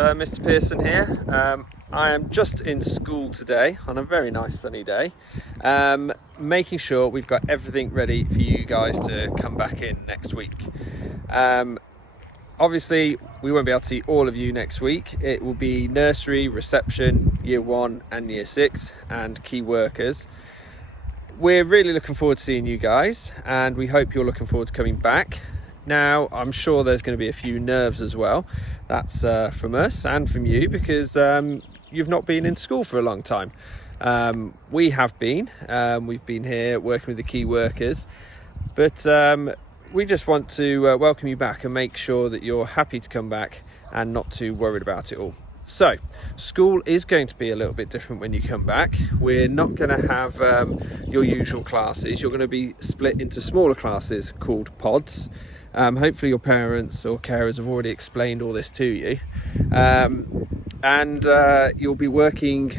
Mr Pearson here. I am just in school today on a very nice sunny day, making sure we've got everything ready for you guys to come back in next week. Obviously we won't be able to see all of you next week. It will be nursery, reception, year 1 and year 6 and key workers. We're really looking forward to seeing you guys, and we hope you're looking forward to coming back. Now, I'm sure there's going to be a few nerves as well. That's from us and from you, because you've not been in school for a long time. We have been. We've been here working with the key workers, but we just want to welcome you back and make sure that you're happy to come back and not too worried about it all. So, school is going to be a little bit different when you come back. We're not going to have your usual classes. You're going to be split into smaller classes called pods. Hopefully your parents or carers have already explained all this to you. And you'll be working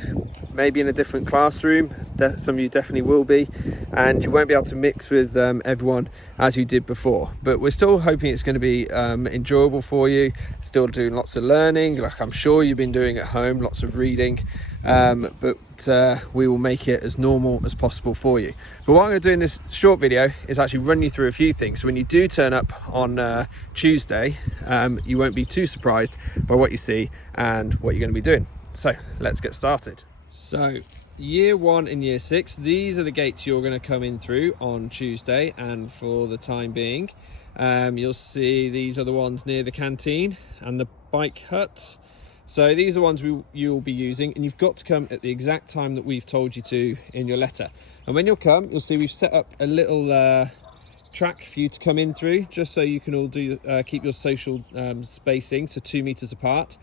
maybe in a different classroom. Some of you definitely will be, and you won't be able to mix with everyone as you did before, but we're still hoping it's going to be enjoyable for you, still doing lots of learning like I'm sure you've been doing at home, lots of reading, but we will make it as normal as possible for you. But what I'm going to do in this short video is actually run you through a few things, so when you do turn up on Tuesday, you won't be too surprised by what you see and what you're going to be doing. So let's get started. So year 1 and year 6, these are the gates you're going to come in through on Tuesday, and for the time being you'll see these are the ones near the canteen and the bike hut. So these are the ones you'll be using, and you've got to come at the exact time that we've told you to in your letter. And when you'll come, you'll see we've set up a little track for you to come in through, just so you can all do keep your social spacing, so 2 meters apart.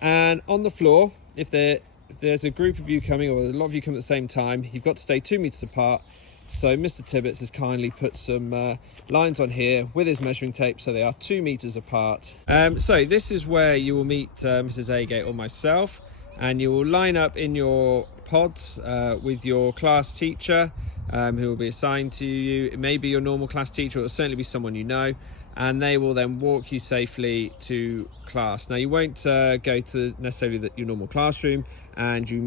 And on the floor, if there's a group of you coming, or a lot of you come at the same time, you've got to stay 2 meters apart. So Mr Tibbets has kindly put some lines on here with his measuring tape, so they are 2 meters apart. So this is where you will meet Mrs Agate or myself, and you will line up in your pods with your class teacher, who will be assigned to you. It may be your normal class teacher, or it'll certainly be someone you know, and they will then walk you safely to class. Now, you won't go to necessarily your normal classroom, and you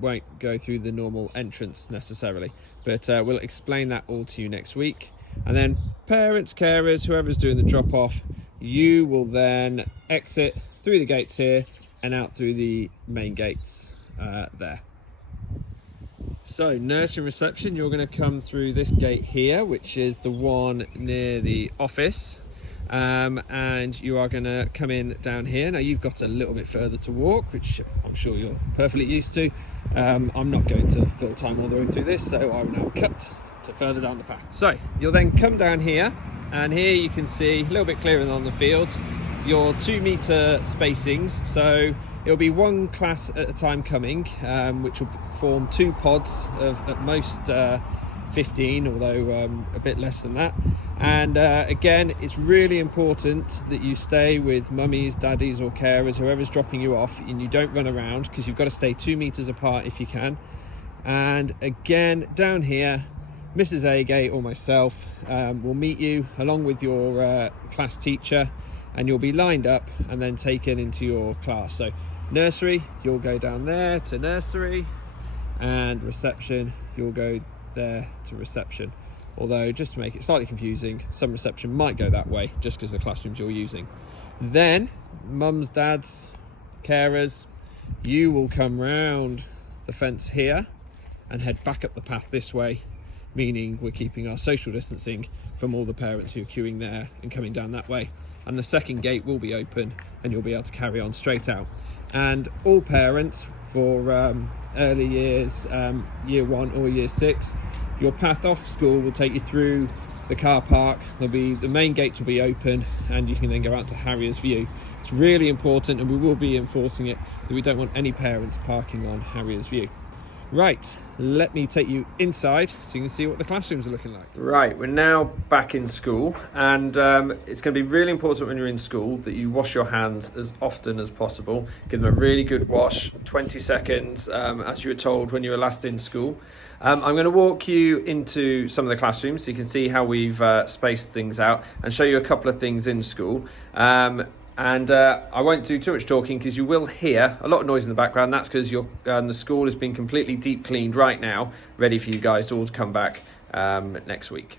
won't go through the normal entrance necessarily, but we'll explain that all to you next week. And then parents, carers, whoever's doing the drop-off, you will then exit through the gates here and out through the main gates there. So nursery reception, you're going to come through this gate here, which is the one near the office, and you are going to come in down here. Now, you've got a little bit further to walk, which I'm sure you're perfectly used to. I'm not going to fill time all the way through this, so I will now cut to further down the path. So you'll then come down here, and here you can see a little bit clearer than on the field your 2 meter spacings. So it'll be one class at a time coming, which will form 2 pods of at most 15, although a bit less than that. And again, it's really important that you stay with mummies, daddies or carers, whoever's dropping you off, and you don't run around, because you've got to stay 2 meters apart if you can. And again, down here, Mrs Agate or myself will meet you along with your class teacher, and you'll be lined up and then taken into your class. So nursery, you'll go down there to nursery, and reception, you'll go there to reception. Although, just to make it slightly confusing, some reception might go that way just because of the classrooms you're using. Then mums, dads, carers, you will come round the fence here and head back up the path this way, meaning we're keeping our social distancing from all the parents who are queuing there and coming down that way. And the second gate will be open, and you'll be able to carry on straight out. And all parents for early years, year 1 or year 6, your path off school will take you through the car park. The main gates will be open, and you can then go out to Harriers View. It's really important, and we will be enforcing it, that we don't want any parents parking on Harriers View. Right, let me take you inside so you can see what the classrooms are looking like. Right, we're now back in school, and it's going to be really important when you're in school that you wash your hands as often as possible. Give them a really good wash, 20 seconds, as you were told when you were last in school. I'm going to walk you into some of the classrooms so you can see how we've spaced things out, and show you a couple of things in school. And I won't do too much talking because you will hear a lot of noise in the background. That's because the school has been completely deep cleaned right now, ready for you guys all to come back next week.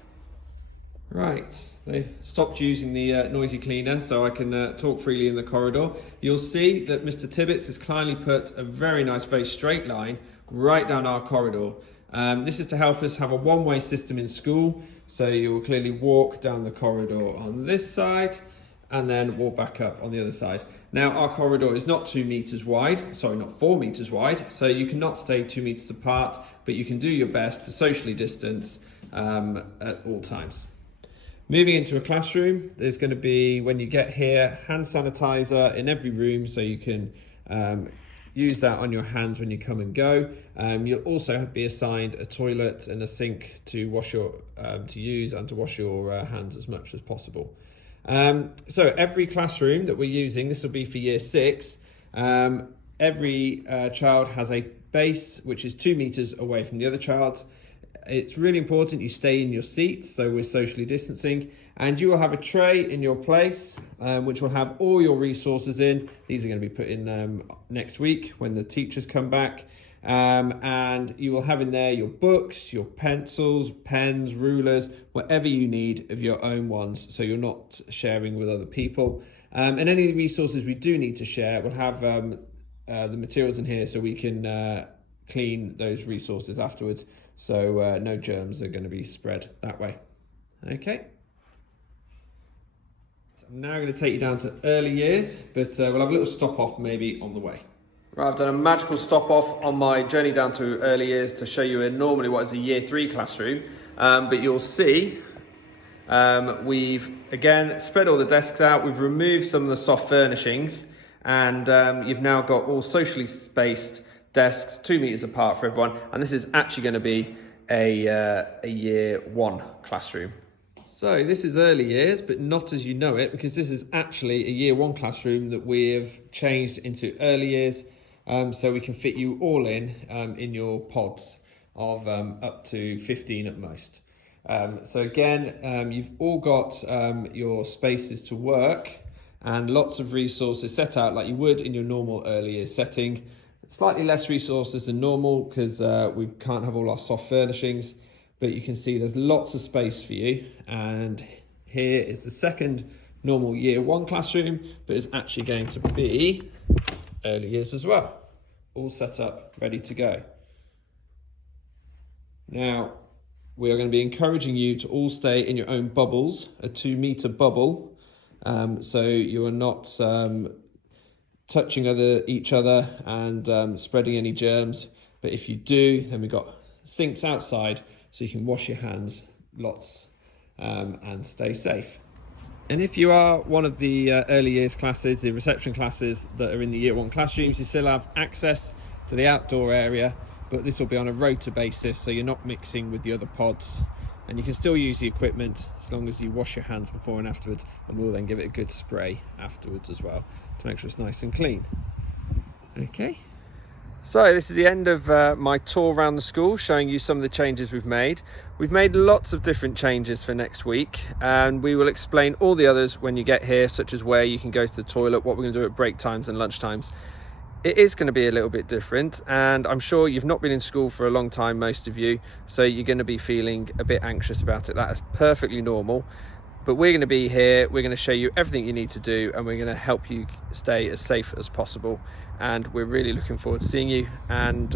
Right, they've stopped using the noisy cleaner, so I can talk freely in the corridor. You'll see that Mr Tibbets has kindly put a very nice, very straight line right down our corridor. This is to help us have a one-way system in school, so you will clearly walk down the corridor on this side and then walk back up on the other side. Now, our corridor is not 2 meters wide, sorry, not 4 meters wide, so you cannot stay 2 meters apart, but you can do your best to socially distance at all times. Moving into a classroom, there's going to be, when you get here, hand sanitizer in every room, so you can use that on your hands when you come and go. You'll also be assigned a toilet and a sink to wash your to use and to wash your hands as much as possible. So every classroom that we're using, this will be for year 6, every child has a base which is 2 meters away from the other child. It's really important you stay in your seats, so we're socially distancing, and you will have a tray in your place which will have all your resources in. These are going to be put in next week when the teachers come back, and you will have in there your books, your pencils, pens, rulers, whatever you need of your own ones, so you're not sharing with other people. And any resources we do need to share, we'll have the materials in here so we can clean those resources afterwards, so no germs are going to be spread that way. Okay. So I'm now going to take you down to early years, but we'll have a little stop off maybe on the way. Right, I've done a magical stop off on my journey down to early years to show you normally what is a year 3 classroom, but you'll see we've again spread all the desks out, we've removed some of the soft furnishings, and you've now got all socially spaced desks 2 meters apart for everyone, and this is actually going to be a year 1 classroom. So this is early years, but not as you know it, because this is actually a year 1 classroom that we have changed into early years, so we can fit you all in your pods of up to 15 at most. So again, you've all got your spaces to work and lots of resources set out like you would in your normal early years setting. Slightly less resources than normal because we can't have all our soft furnishings, but you can see there's lots of space for you. And here is the second normal year 1 classroom, but it's actually going to be early years as well, all set up, ready to go. Now, we are going to be encouraging you to all stay in your own bubbles, a 2 meter bubble, so you are not touching each other and spreading any germs. But if you do, then we've got sinks outside so you can wash your hands lots and stay safe. And if you are one of the early years classes, the reception classes that are in the year 1 classrooms, you still have access to the outdoor area, but this will be on a rota basis, so you're not mixing with the other pods, and you can still use the equipment as long as you wash your hands before and afterwards, and we'll then give it a good spray afterwards as well to make sure it's nice and clean. Okay. So this is the end of my tour around the school, showing you some of the changes we've made. We've made lots of different changes for next week, and we will explain all the others when you get here, such as where you can go to the toilet, what we're going to do at break times and lunch times. It is going to be a little bit different, and I'm sure you've not been in school for a long time, most of you, so you're going to be feeling a bit anxious about it. That is perfectly normal. But we're going to be here, we're going to show you everything you need to do, and we're going to help you stay as safe as possible. And we're really looking forward to seeing you, and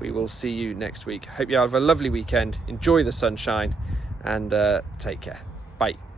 we will see you next week. Hope you have a lovely weekend, enjoy the sunshine, and take care. Bye.